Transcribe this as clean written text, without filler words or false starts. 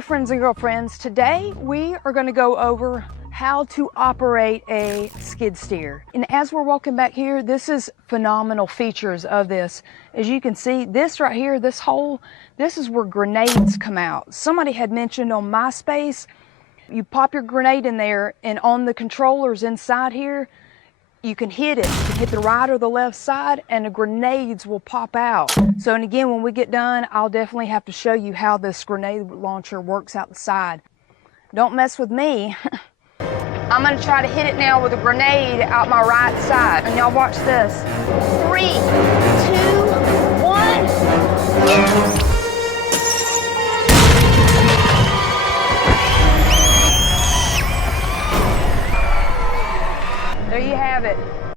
boyfriends and girlfriends, today we are going to go over how to operate a skid steer. And as we're walking back here, this is phenomenal features of this. As you can see, this right here, this hole, this is where grenades come out. Somebody had mentioned on MySpace, you pop your grenade in there and on the controllers inside here, you can hit it. You can hit the right or the left side and the grenades will pop out. So, and again, when we get done, I'll definitely have to show you how this grenade launcher works out the side. Don't mess with me. I'm gonna try to hit it now with a grenade out my right side. And y'all watch this. 3, 2, 1. There you have it.